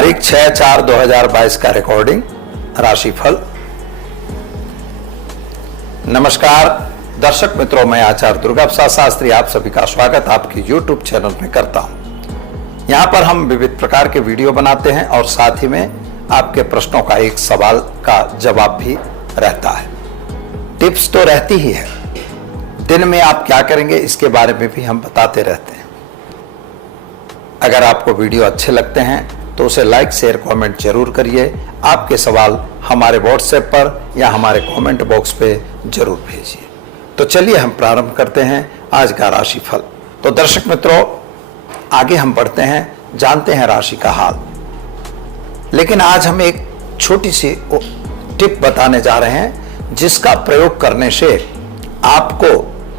तारीख 6/4/2022 का रिकॉर्डिंग राशिफल। नमस्कार दर्शक मित्रों, मैं आचार्य दुर्गा प्रसाद शास्त्री आप सभी का स्वागत आपकी YouTube चैनल में करता हूं। यहां पर हम विविध प्रकार के वीडियो बनाते हैं और साथ ही में आपके प्रश्नों का एक सवाल का जवाब भी रहता है। टिप्स तो रहती ही है, दिन में आप क्या करेंगे इसके बारे में भी हम बताते रहते हैं। अगर आपको वीडियो अच्छे लगते हैं तो उसे लाइक शेयर कमेंट जरूर करिए। आपके सवाल हमारे व्हाट्सएप पर या हमारे कमेंट बॉक्स पे जरूर भेजिए। तो चलिए हम प्रारंभ करते हैं आज का राशिफल। तो दर्शक मित्रों, आगे हम बढ़ते हैं, जानते हैं राशि का हाल। लेकिन आज हम एक छोटी सी टिप बताने जा रहे हैं जिसका प्रयोग करने से आपको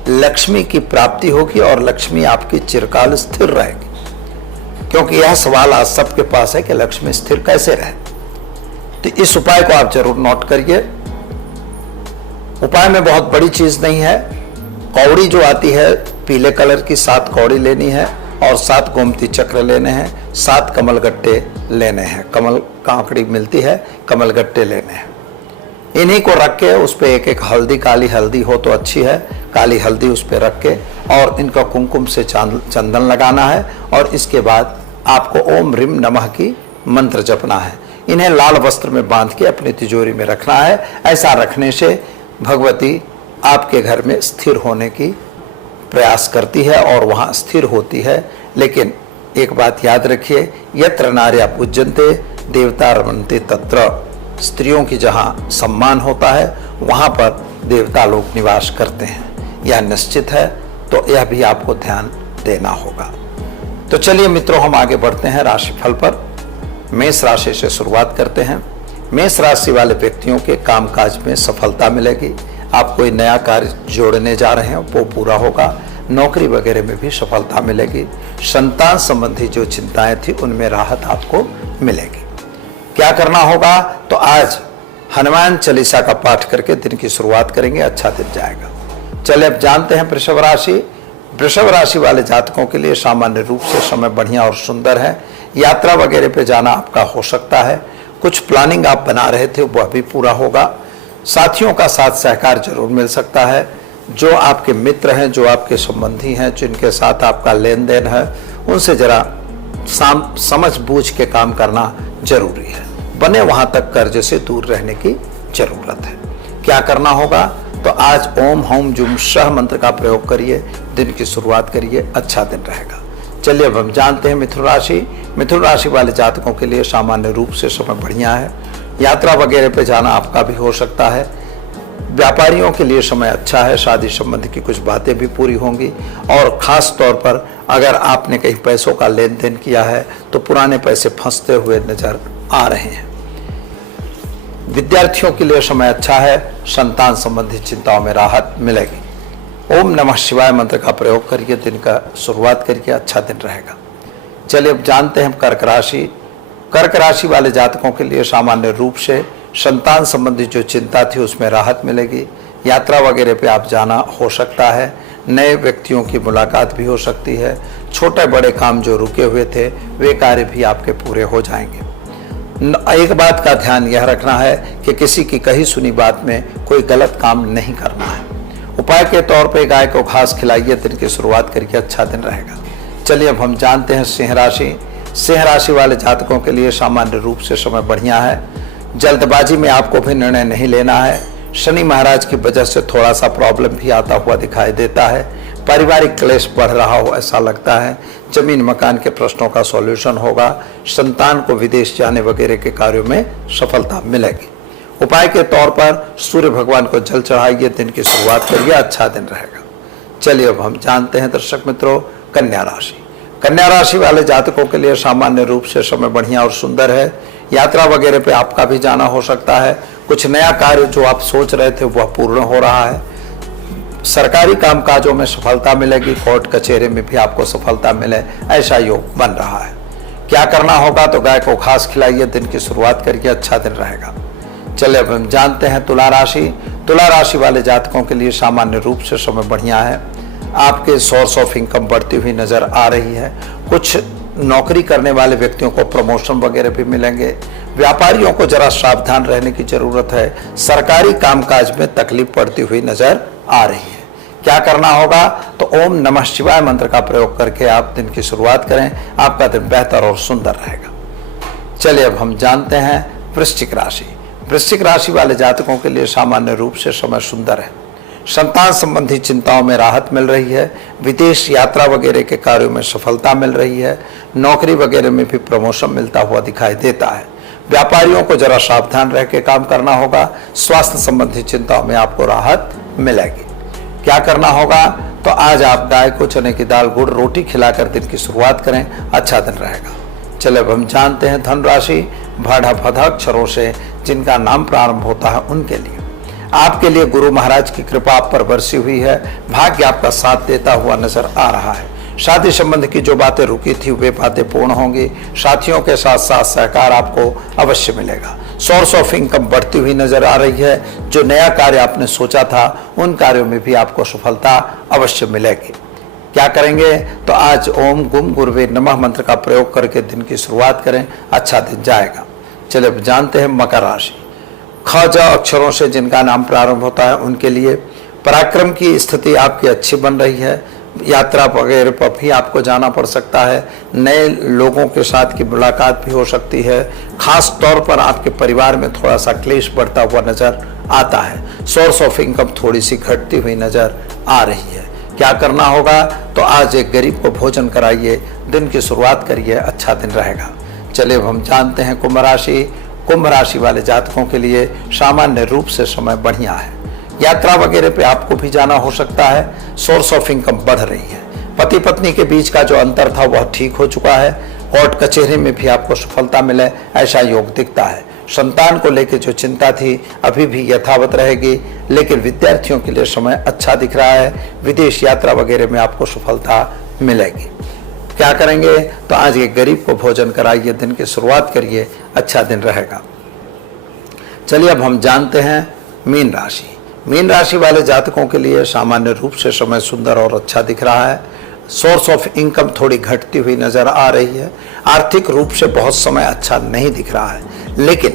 लक्ष्मी की प्राप्ति होगी और लक्ष्मी आपकी चिरकाल स्थिर रहेगी। क्योंकि यह सवाल आज सबके पास है कि लक्ष्मी स्थिर कैसे रहे। तो इस उपाय को आप जरूर नोट करिए। उपाय में बहुत बड़ी चीज नहीं है। कौड़ी जो आती है पीले कलर की 7 कौड़ी लेनी है और 7 गोमती चक्र लेने हैं, 7 कमल गट्टे लेने हैं। कमल कांकड़ी मिलती है, कमल गट्टे लेने हैं। इन्हीं को रख के उस पर एक हल्दी, काली हल्दी हो तो अच्छी है, काली हल्दी उस पर रख के और इनका कुमकुम से चंदन लगाना है और इसके बाद आपको ओम ह्रीम नमः की मंत्र जपना है। इन्हें लाल वस्त्र में बांध के अपनी तिजोरी में रखना है। ऐसा रखने से भगवती आपके घर में स्थिर होने की प्रयास करती है और वहाँ स्थिर होती है। लेकिन एक बात याद रखिए, यत्र नार्या पूज्यन्ते देवता रमन्ते तत्र। स्त्रियों की जहाँ सम्मान होता है वहाँ पर देवता लोग निवास करते हैं, यह निश्चित है। तो यह भी आपको ध्यान देना होगा। तो चलिए मित्रों, हम आगे बढ़ते हैं राशिफल पर। मेष राशि से शुरुआत करते हैं। मेष राशि वाले व्यक्तियों के कामकाज में सफलता मिलेगी। आप कोई नया कार्य जोड़ने जा रहे हैं वो पूरा होगा। नौकरी वगैरह में भी सफलता मिलेगी। संतान संबंधी जो चिंताएं थी उनमें राहत आपको मिलेगी। क्या करना होगा, तो आज हनुमान चालीसा का पाठ करके दिन की शुरुआत करेंगे, अच्छा दिन जाएगा। चलिए अब जानते हैं वृषभ राशि। वृषभ राशि वाले जातकों के लिए सामान्य रूप से समय बढ़िया और सुंदर है। यात्रा वगैरह पे जाना आपका हो सकता है। कुछ प्लानिंग आप बना रहे थे वह भी पूरा होगा। साथियों का साथ सहकार जरूर मिल सकता है। जो आपके मित्र हैं, जो आपके संबंधी हैं, जिनके साथ आपका लेन देन है, उनसे जरा समझ बूझ के काम करना जरूरी है। बने वहां तक कर्ज से दूर रहने की जरूरत है। क्या करना होगा, तो आज ओम हौम जुम शह मंत्र का प्रयोग करिए, दिन की शुरुआत करिए, अच्छा दिन रहेगा। चलिए अब हम जानते हैं मिथुन राशि। मिथुन राशि वाले जातकों के लिए सामान्य रूप से समय बढ़िया है। यात्रा वगैरह पे जाना आपका भी हो सकता है। व्यापारियों के लिए समय अच्छा है। शादी संबंधी की कुछ बातें भी पूरी होंगी और खास तौर पर अगर आपने कहीं पैसों का लेन देन किया है तो पुराने पैसे फंसते हुए नजर आ रहे हैं। विद्यार्थियों के लिए समय अच्छा है। संतान संबंधी चिंताओं में राहत मिलेगी। ओम नमः शिवाय मंत्र का प्रयोग करिए, दिन का शुरुआत करिए, अच्छा दिन रहेगा। चलिए अब जानते हैं कर्क राशि। कर्क राशि वाले जातकों के लिए सामान्य रूप से संतान संबंधी जो चिंता थी उसमें राहत मिलेगी। यात्रा वगैरह पे आप जाना हो सकता है। नए व्यक्तियों की मुलाकात भी हो सकती है। छोटे बड़े काम जो रुके हुए थे वे कार्य भी आपके पूरे हो जाएंगे। एक बात का ध्यान यह रखना है कि किसी की कही सुनी बात में कोई गलत काम नहीं करना है। उपाय के तौर पे गाय को घास खिलाइए, दिन की शुरुआत करके अच्छा दिन रहेगा। चलिए अब हम जानते हैं सिंह राशि। सिंह राशि वाले जातकों के लिए सामान्य रूप से समय बढ़िया है। जल्दबाजी में आपको भी निर्णय नहीं लेना है। शनि महाराज की वजह से थोड़ा सा प्रॉब्लम भी आता हुआ दिखाई देता है। पारिवारिक क्लेश बढ़ रहा हो ऐसा लगता है। जमीन मकान के प्रश्नों का सॉल्यूशन होगा। संतान को विदेश जाने वगैरह के कार्यों में सफलता मिलेगी। उपाय के तौर पर सूर्य भगवान को जल चढ़ाइए, दिन की शुरुआत करिए, अच्छा दिन रहेगा। चलिए अब हम जानते हैं दर्शक मित्रों कन्या राशि। कन्या राशि वाले जातकों के लिए सामान्य रूप से समय बढ़िया और सुंदर है। यात्रा वगैरह पे आपका भी जाना हो सकता है। कुछ नया कार्य जो आप सोच रहे थे वह पूर्ण हो रहा है। सरकारी कामकाजों में सफलता मिलेगी। कोर्ट कचहरी में भी आपको सफलता मिले ऐसा योग बन रहा है। क्या करना होगा, तो गाय को घास खिलाइए, दिन की शुरुआत करिए, अच्छा दिन रहेगा। चलिए अब हम जानते हैं तुला राशि। तुला राशि वाले जातकों के लिए सामान्य रूप से समय बढ़िया है। आपके सोर्स ऑफ इनकम बढ़ती हुई नजर आ रही है। कुछ नौकरी करने वाले व्यक्तियों को प्रमोशन वगैरह भी मिलेंगे। व्यापारियों को जरा सावधान रहने की जरूरत है। सरकारी कामकाज में तकलीफ पड़ती हुई नजर आ रही है। क्या करना होगा? तो ओम नमः शिवाय मंत्र का प्रयोग करके आप दिन की शुरुआत करें, आपका दिन बेहतर और सुंदर रहेगा। चलिए अब हम जानते हैं वृश्चिक राशि। वृश्चिक राशि वाले जातकों के लिए सामान्य रूप से समय सुंदर है। संतान संबंधी चिंताओं में राहत मिल रही है। विदेश यात्रा वगैरह के कार्यों में सफलता मिल रही है। नौकरी वगैरह में भी प्रमोशन मिलता हुआ दिखाई देता है। व्यापारियों को जरा सावधान रह के काम करना होगा। स्वास्थ्य संबंधी चिंताओं में आपको राहत मिलेगी। क्या करना होगा? तो आज आप गाय को चने की दाल गुड़ रोटी खिलाकर दिन की शुरुआत करें, अच्छा दिन रहेगा। चलिए अब हम जानते हैं धन राशि। भाड़ा फधा अक्षरों से जिनका नाम प्रारंभ होता है उनके लिए आपके लिए गुरु महाराज की कृपा आप पर बरसी हुई है। भाग्य आपका साथ देता हुआ नजर आ रहा है। शादी संबंध की जो बातें रुकी थी वे बातें पूर्ण होंगी। साथियों के साथ साथ सहकार आपको अवश्य मिलेगा। सोर्स ऑफ इनकम बढ़ती हुई नजर आ रही है। जो नया कार्य आपने सोचा था उन कार्यों में भी आपको सफलता अवश्य मिलेगी। क्या करेंगे? तो आज ओम गुम गुरुवे नमः मंत्र का प्रयोग करके दिन की शुरुआत करें, अच्छा दिन जाएगा। चलिए अब जानते हैं मकर राशि। ख ज अक्षरों से जिनका नाम प्रारंभ होता है उनके लिए पराक्रम की स्थिति आपकी अच्छी बन रही है। यात्रा वगैरह पर भी आपको जाना पड़ सकता है। नए लोगों के साथ की मुलाकात भी हो सकती है। खास तौर पर आपके परिवार में थोड़ा सा क्लेश बढ़ता हुआ नजर आता है। सोर्स ऑफ इनकम थोड़ी सी घटती हुई नजर आ रही है। क्या करना होगा? तो आज एक गरीब को भोजन कराइए, दिन की शुरुआत करिए, अच्छा दिन रहेगा। चलिए अब हम जानते हैं कुंभ राशि। कुंभ राशि वाले जातकों के लिए सामान्य रूप से समय बढ़िया है। यात्रा वगैरह पे आपको भी जाना हो सकता है। सोर्स ऑफ इनकम बढ़ रही है। पति पत्नी के बीच का जो अंतर था वह ठीक हो चुका है। कोर्ट कचहरी में भी आपको सफलता मिले ऐसा योग दिखता है। संतान को लेकर जो चिंता थी अभी भी यथावत रहेगी, लेकिन विद्यार्थियों के लिए समय अच्छा दिख रहा है। विदेश यात्रा वगैरह में आपको सफलता मिलेगी। क्या करेंगे? तो आज एक गरीब को भोजन कराइए, दिन की शुरुआत करिए, अच्छा दिन रहेगा। चलिए अब हम जानते हैं मीन राशि। मीन राशि वाले जातकों के लिए सामान्य रूप से समय सुंदर और अच्छा दिख रहा है। सोर्स ऑफ इनकम थोड़ी घटती हुई नजर आ रही है। आर्थिक रूप से बहुत समय अच्छा नहीं दिख रहा है, लेकिन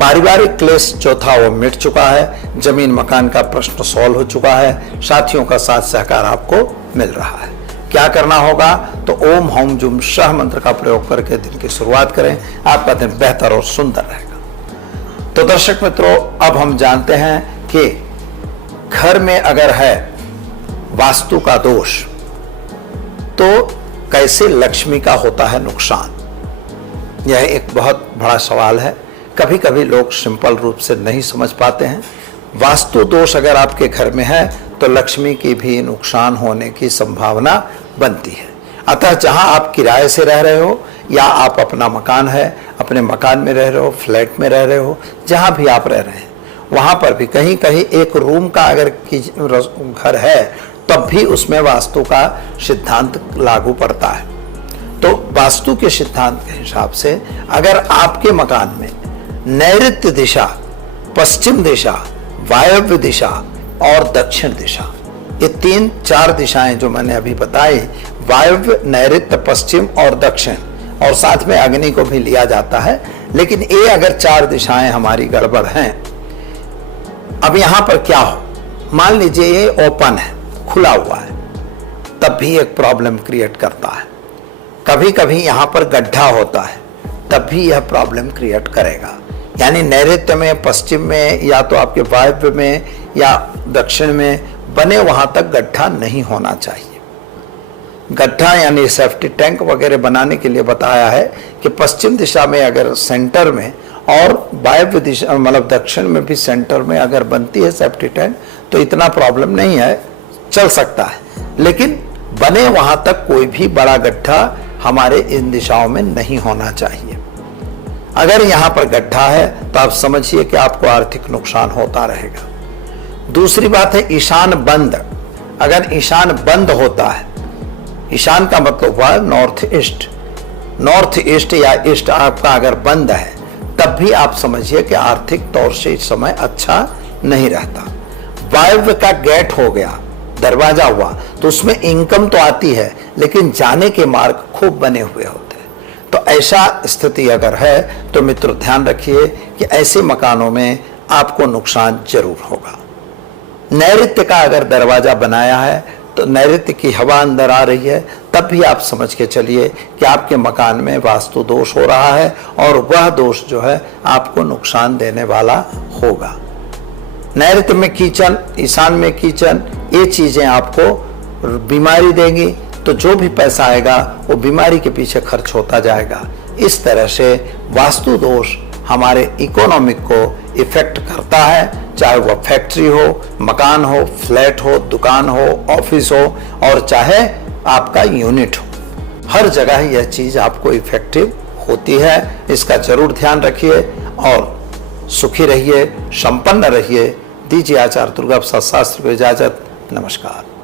पारिवारिक क्लेश जो था वो मिट चुका है। जमीन मकान का प्रश्न सॉल्व हो चुका है। साथियों का साथ सहकार आपको मिल रहा है। क्या करना होगा? तो ओम हौम जुम शह मंत्र का प्रयोग करके दिन की शुरुआत करें, आपका दिन बेहतर और सुंदर रहेगा। तो दर्शक मित्रों, अब हम जानते हैं कि घर में अगर है वास्तु का दोष तो कैसे लक्ष्मी का होता है नुकसान। यह एक बहुत बड़ा सवाल है। कभी कभी लोग सिंपल रूप से नहीं समझ पाते हैं। वास्तु दोष अगर आपके घर में है तो लक्ष्मी की भी नुकसान होने की संभावना बनती है। अतः जहां आप किराए से रह रहे हो या आप अपना मकान है, अपने मकान में रह रहे हो, फ्लैट में रह रहे हो, जहां भी आप रह रहे हैं वहां पर भी कहीं कहीं एक रूम का अगर घर है तब भी उसमें वास्तु का सिद्धांत लागू पड़ता है। तो वास्तु के सिद्धांत के हिसाब से अगर आपके मकान में नैऋत्य दिशा, पश्चिम दिशा, वायव्य दिशा और दक्षिण दिशा, ये 3-4 दिशाएं जो मैंने अभी बताई, वायव्य, नैऋत्य, पश्चिम और दक्षिण, और साथ में अग्नि को भी लिया जाता है, लेकिन ये अगर 4 दिशाएं हमारी गड़बड़ हैं, अब यहां पर क्या हो, मान लीजिए ये ओपन है, खुला हुआ है, तब भी एक प्रॉब्लम क्रिएट करता है। कभी कभी यहां पर गड्ढा होता है तब भी यह प्रॉब्लम क्रिएट करेगा। यानी नैऋत्य में, पश्चिम में, या तो आपके वायव्य में या दक्षिण में बने वहां तक गड्ढा नहीं होना चाहिए। गड्ढा यानी सेफ्टी टैंक वगैरह बनाने के लिए बताया है कि पश्चिम दिशा में अगर सेंटर में और वायव्य दिशा मतलब दक्षिण में भी सेंटर में अगर बनती है सेफ्टी टैंक तो इतना प्रॉब्लम नहीं है, चल सकता है, लेकिन बने वहां तक कोई भी बड़ा गड्ढा हमारे इन दिशाओं में नहीं होना चाहिए। अगर यहां पर गड्ढा है तो आप समझिए कि आपको आर्थिक नुकसान होता रहेगा। दूसरी बात है ईशान बंद। अगर ईशान बंद होता है, ईशान का मतलब हुआ नॉर्थ ईस्ट, नॉर्थ ईस्ट या ईस्ट आपका अगर बंद है तब भी आप समझिए कि आर्थिक तौर से इस समय अच्छा नहीं रहता। वायव्य का गेट हो गया, दरवाजा हुआ, तो उसमें इनकम तो आती है लेकिन जाने के मार्ग खूब बने हुए होते हैं। तो ऐसा स्थिति अगर है तो मित्रों ध्यान रखिए कि ऐसे मकानों में आपको नुकसान जरूर होगा। नैऋत्य का अगर दरवाजा बनाया है तो नैऋत्य की हवा अंदर आ रही है, तब भी आप समझ के चलिए कि आपके मकान में वास्तु दोष हो रहा है और वह दोष जो है आपको नुकसान देने वाला होगा। नैऋत्य में किचन, ईशान में किचन, ये चीजें आपको बीमारी देंगी, तो जो भी पैसा आएगा वो बीमारी के पीछे खर्च होता जाएगा। इस तरह से वास्तु दोष हमारे इकोनॉमिक को इफेक्ट करता है, चाहे वह फैक्ट्री हो, मकान हो, फ्लैट हो, दुकान हो, ऑफिस हो और चाहे आपका यूनिट हो, हर जगह यह चीज आपको इफेक्टिव होती है। इसका जरूर ध्यान रखिए और सुखी रहिए, संपन्न रहिए। दीजिए आचार्य दुर्गा प्रसाद शास्त्री को इजाजत। नमस्कार।